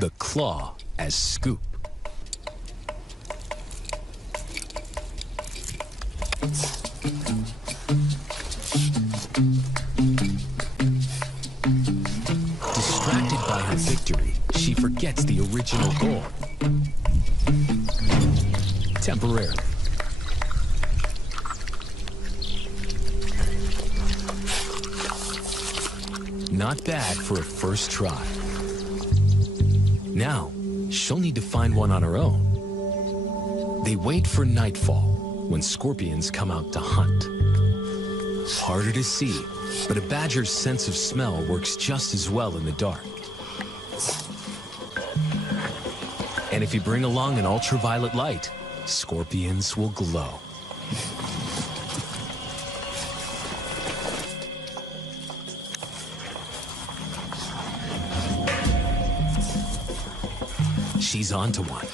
the claw as Scoop. Distracted by her victory, she forgets the original goal. Temporarily. Not bad for a first try. Now, she'll need to find one on her own. They wait for nightfall, when scorpions come out to hunt. Harder to see, but a badger's sense of smell works just as well in the dark. And if you bring along an ultraviolet light, scorpions will glow. She's onto one.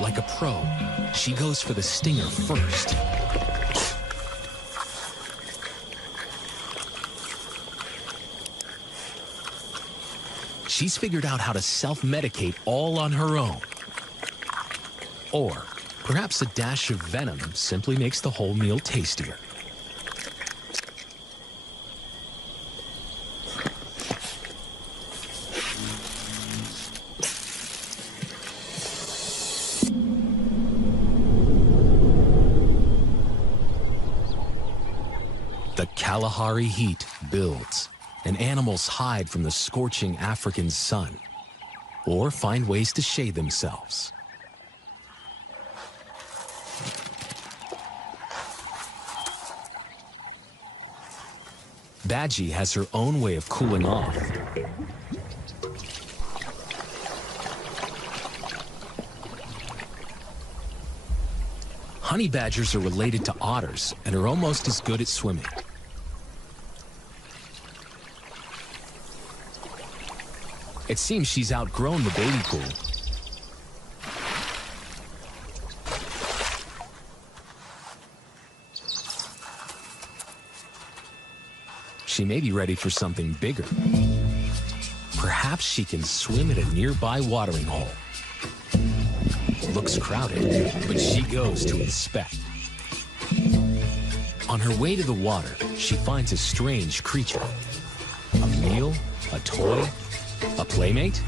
Like a pro, she goes for the stinger first. She's figured out how to self-medicate all on her own. Or perhaps a dash of venom simply makes the whole meal tastier. The Kalahari heat builds, and animals hide from the scorching African sun, or find ways to shade themselves. Badgie has her own way of cooling off. Honey badgers are related to otters and are almost as good at swimming. It seems she's outgrown the baby pool. She may be ready for something bigger. Perhaps she can swim at a nearby watering hole. Looks crowded, but she goes to inspect. On her way to the water, she finds a strange creature. A meal, a toy, a playmate?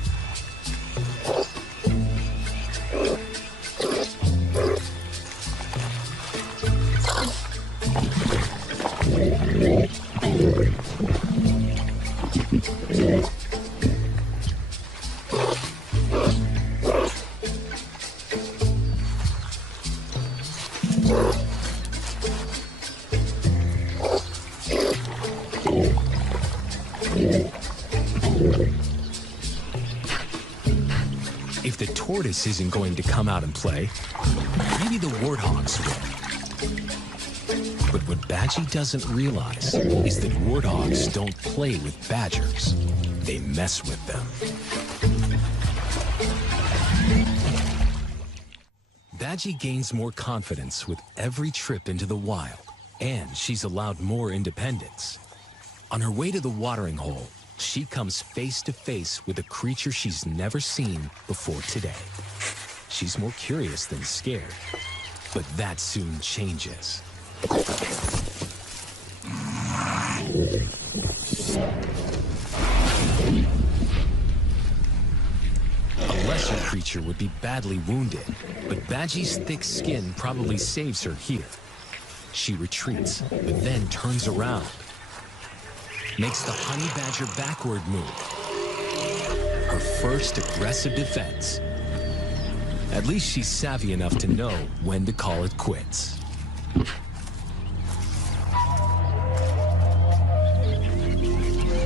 If the tortoise isn't going to come out and play, maybe the warthogs will. But what Badgie doesn't realize is that warthogs don't play with badgers. They mess with them. Badgie gains more confidence with every trip into the wild, and she's allowed more independence. On her way to the watering hole, she comes face to face with a creature she's never seen before today. She's more curious than scared, but that soon changes. A lesser creature would be badly wounded, but Badgie's thick skin probably saves her here. She retreats, but then turns around. Makes the honey badger backward move. Her first aggressive defense. At least she's savvy enough to know when to call it quits.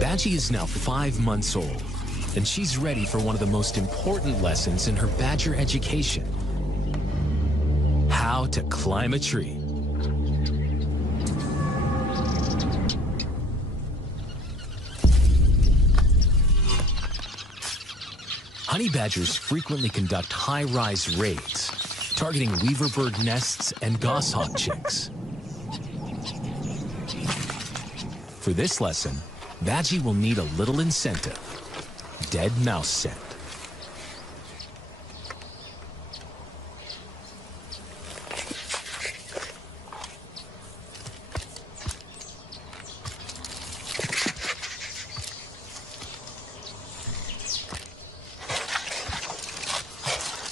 Badgie is now 5 months old, and she's ready for one of the most important lessons in her badger education. How to climb a tree. Honey badgers frequently conduct high-rise raids, targeting weaverbird nests and goshawk chicks. For this lesson, Badgie will need a little incentive. Dead mouse scent.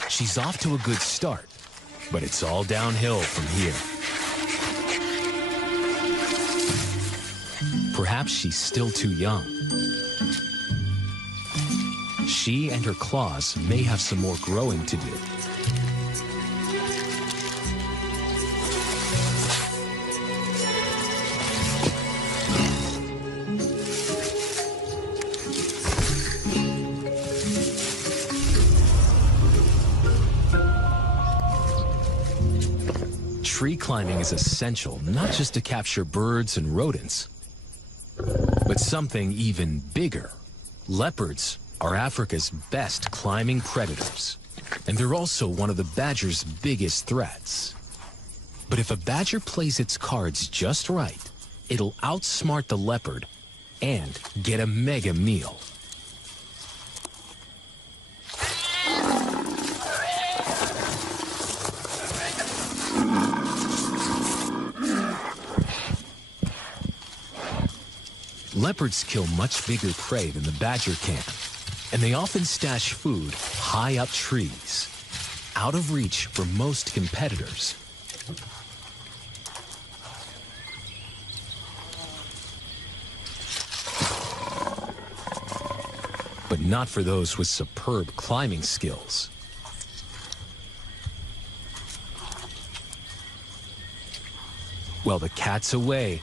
She's off to a good start, but it's all downhill from here. Perhaps she's still too young. She and her claws may have some more growing to do. Tree climbing is essential not just to capture birds and rodents, but something even bigger. Leopards are Africa's best climbing predators, and they're also one of the badger's biggest threats. But if a badger plays its cards just right, it'll outsmart the leopard and get a mega meal. Leopards kill much bigger prey than the badger can, and they often stash food high up trees, out of reach for most competitors. But not for those with superb climbing skills. While the cat's away,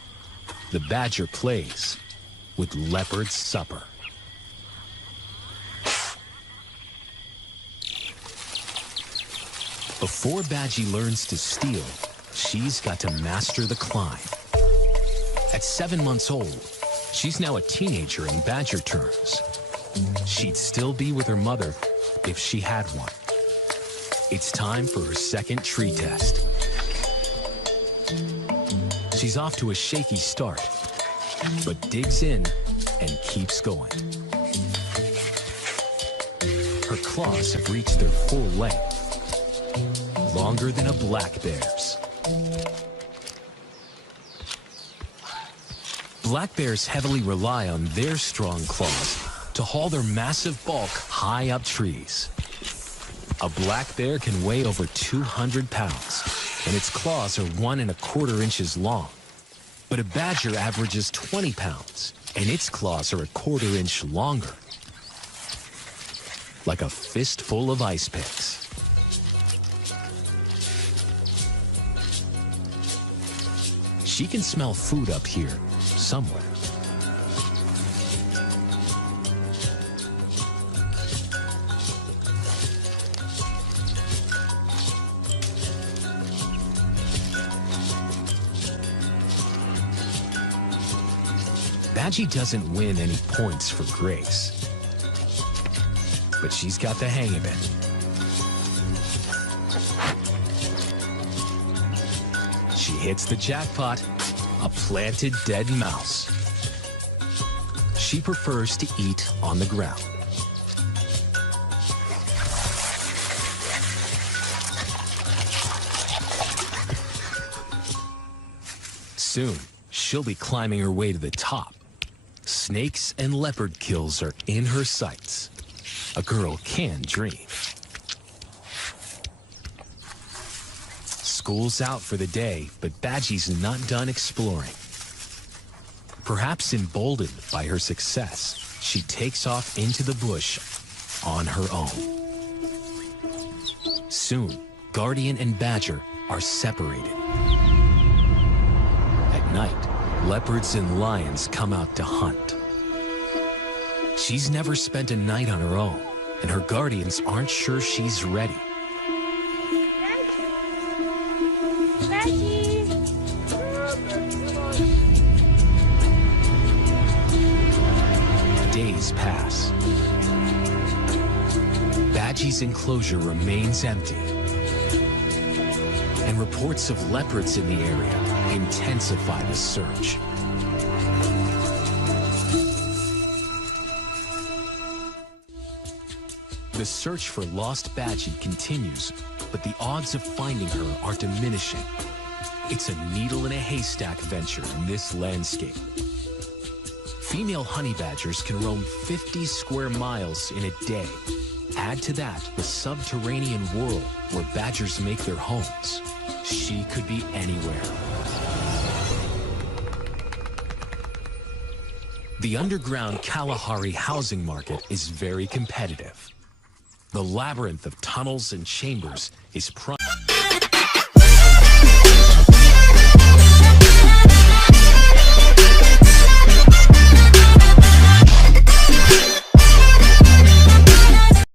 the badger plays with leopard supper. Before Badgie learns to steal, she's got to master the climb. At 7 months old, she's now a teenager in badger terms. She'd still be with her mother if she had one. It's time for her second tree test. She's off to a shaky start, but digs in and keeps going. Her claws have reached their full length, longer than a black bear's. Black bears heavily rely on their strong claws to haul their massive bulk high up trees. A black bear can weigh over 200 pounds, and its claws are 1 1/4 inches long. But a badger averages 20 pounds, and its claws are 1/4 inch longer. Like a fistful of ice picks. She can smell food up here, somewhere. Badgie doesn't win any points for grace, but she's got the hang of it. She hits the jackpot, a planted dead mouse. She prefers to eat on the ground. Soon, she'll be climbing her way to the top. Snakes and leopard kills are in her sights. A girl can dream. School's out for the day, but Badgie's not done exploring. Perhaps emboldened by her success, she takes off into the bush on her own. Soon, Guardian and Badger are separated. At night, leopards and lions come out to hunt. She's never spent a night on her own, and her guardians aren't sure she's ready. Days pass. Badgie's enclosure remains empty, and reports of leopards in the area intensify the search. The search for lost Badgie continues, but the odds of finding her are diminishing. It's a needle in a haystack venture in this landscape. Female honey badgers can roam 50 square miles in a day. Add to that the subterranean world where badgers make their homes. She could be anywhere. The underground Kalahari housing market is very competitive. The labyrinth of tunnels and chambers is prime.